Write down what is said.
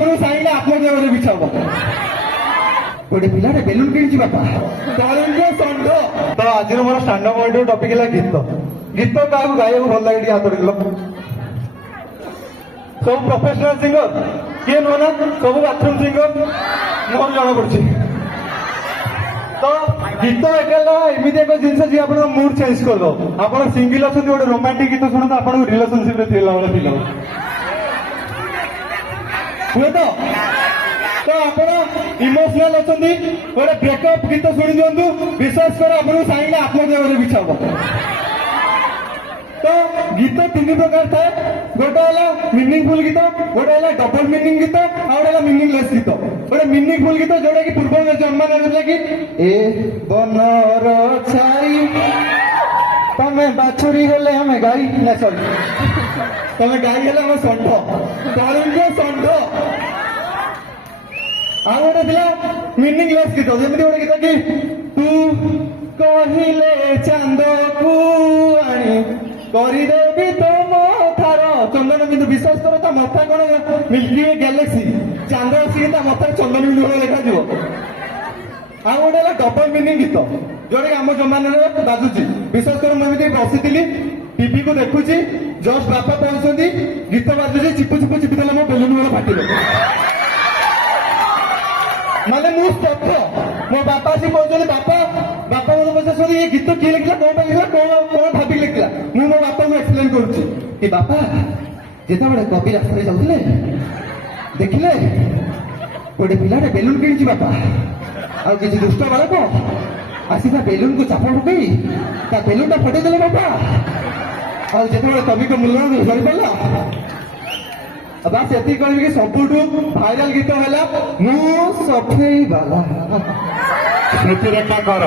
ଆପଣଙ୍କୁ ସାଇଲେ ଆତ୍ମଦେବରେ ବିଛା ହବ ଗୋଟେ ପିଲାଟେ ବେଲୁନ କିଣିଛି ବାପା ତରଙ୍ଗ ଷଣ୍ଢ। ତ ଆଜିର ମୋର ଷ୍ଟାଣ୍ଡ ପଏଣ୍ଟ ଟପିକ ହେଲା ଗୀତ। ଗୀତ କାହାକୁ ଗାଇବାକୁ ଭଲ ଲାଗେ ଟିକେ ହାତ ଉଠେଇଲ। ସବୁ ପ୍ରଫେସନାଲ ସିଙ୍ଗର କିଏ ନୁହଁ ନା ସବୁ ବାଥରୁମ ସିଙ୍ଗର ମୋର ଜଣା ପଡୁଛି। ତ ଗୀତ ଏକାଲା ଏମିତି ଏକ ଜିନିଷ ଯିଏ ଆପଣଙ୍କ ମୁଡ୍ ଚେଞ୍ଜ କରିଦବ। ଆପଣ ସିଙ୍ଗଲ ଅଛନ୍ତି ଗୋଟେ ରୋମାଣ୍ଟିକ ଗୀତ ଶୁଣନ୍ତୁ ଆପଣଙ୍କୁ ରିଲେସନସିପ ରେ ଥିଲା ଭଳିଆ ଫିଲ୍ ହବ ହୁଏ ତ ଆପଣ ଇମୋସନାଲ ଅଛନ୍ତି ଗୋଟେ ବ୍ରେକଅପ୍ ଗୀତ ଶୁଣି ଦିଅନ୍ତୁ ବିଶ୍ୱାସ କର ଆପଣଙ୍କୁ ସାଇଲେ ଆତ୍ମଦେବରେ ବିଛା ହବ। ତ ଗୀତ ତିନି ପ୍ରକାର ଥାଏ। ଗୋଟେ ହେଲା ମିନିଂଫୁଲ ଗୀତ, ଗୋଟେ ହେଲା ଡବଲ ମିନିଂ ଗୀତ, ଆଉ ଗୋଟେ ହେଲା ମିନିଂଲେସ୍ ଗୀତ। ଗୋଟେ ମିନିଂଫୁଲ ଗୀତ ଯୋଉଟା କି ପୂର୍ବ ଜନ୍ମ ନେଇଥିଲା କି ଏ ବନର ଛାଇ ତମେ ବାଛୁରୀ ହେଲେ ଆମେ ଗାଈ ନା ସରି ତମେ ଗାଈ ହେଲେ ଆମେ ଷଣ୍ଢ ତରଙ୍ଗ ଷଣ୍ଢ। ଆଉ ଗୋଟେ ଥିଲା ମିନିଂଲେସ୍ ଗୀତ ଯେମିତି ଗୋଟେ ଗୀତ କି ତୁ କହିଲେ ଚାନ୍ଦକୁ ଆଣି କରିଦେବି ତୋ ମଥାର ଚନ୍ଦନ ବିନ୍ଦୁ। ବିଶ୍ୱାସ କର ତା ମଥା କଣ ମିଲ୍କି ୱେ ଗ୍ୟାଲେକ୍ସି ଚାନ୍ଦ ଆସିକି ତା ମଥାରେ ଚନ୍ଦନ ବିନ୍ଦୁ ଭଳିଆ ଦେଖାଯିବ। ଆଉ ଗୋଟେ ହେଲା ଡବଲ ମିନିଂ ଗୀତ ଯୋଉଟା କି ଆମ ଜମାନାରେ ବାଜୁଛି। ବିଶ୍ୱାସ କର ମୁଁ ଏମିତି ବସିଥିଲି ଟିଭି କୁ ଦେଖୁଛି ଜଷ୍ଟ ବାପା ପହଞ୍ଚୁଛନ୍ତି ଗୀତ ବାଜୁଛି ଚିପୁ ଚିପୁ ଚିପିଦେଲେ ମୋ ବେଲୁନ ବେଳ ଫାଟିବ। ମାନେ ମୁଁ ସ୍ତବ୍ଧ। ମୋ ବାପା ଆସି କହୁଛନ୍ତି ବାପା ବାପା ମୋତେ ପଚାରୁଛନ୍ତି ଏ ଗୀତ କିଏ ଲେଖିଲା କଣ ପାଇଁ ଲେଖିଲା କଣ ଭାବିକି ଲେଖିଲା। ମୁଁ ମୋ ବାପାଙ୍କୁ ଏକ୍ସପ୍ଲେନ କରୁଛି କି ବାପା ଯେତେବେଳେ କବି ରାସ୍ତାରେ ଯାଉଥିଲେ ଦେଖିଲେ ଗୋଟେ ପିଲାଟେ ବେଲୁନ କିଣିଛି ବାପା ଆଉ କିଛି ଦୁଷ୍ଟ ବାଳକ ଆସି ତା ବେଲୁନକୁ ଚାପ ପକେଇ ତା ବେଲୁନଟା ଫଟେଇ ଦେଲେ ବାପା। ଆଉ ଯେତେବେଳେ କବିଙ୍କ ମୂଲ୍ୟ ସରିପାରିଲା ବାସ୍ ଏତିକି କହିବି କି ସବୁଠୁ ଭାଇରାଲ ଗୀତ ହେଲା ମୁଁ ସଫେଇ ବାଲା। ସ୍ମୃତିରେଖା କର।